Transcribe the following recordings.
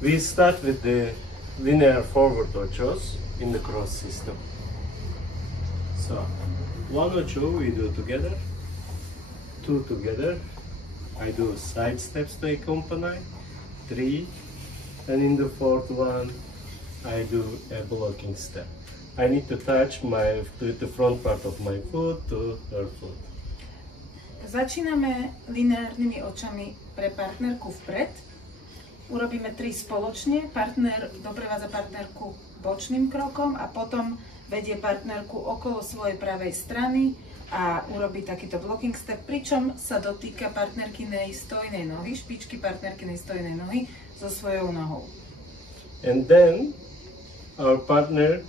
We start with the linear forward ochos in the cross system. So, one ocho we do together, two together. I do side steps to accompany, three, and in the fourth one, I do a blocking step. I need to touch the front part of my foot to her foot. Začíname lineárnymi očami pre partnerku vpred. Urobíme 3 spoločne. Partner doprevádza partnerku bočným krokom a potom vedie partnerku okolo svojej pravej strany a urobí takýto blocking step, pričom sa dotýka partnerkynej stojnej nohy, špičky partnerkynej stojnej nohy so svojou nohou. And then our partner,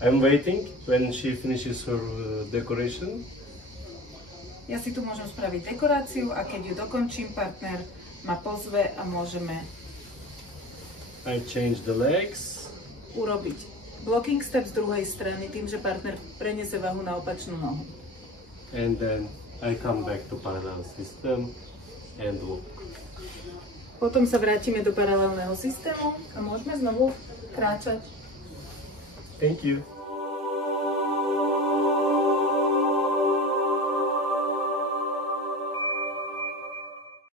I'm waiting when she finishes her decoration. Ja si tu môžem spraviť dekoráciu a keď ju dokončím, partner ma pozve a môžeme I change the legs. Urobiť blocking step z druhej strany tým, že partner preniesie váhu na opačnú nohu. And then I come back to parallel system and walk. Potom sa vrátime do paralelného systému a môžeme znovu kráčať. Thank you.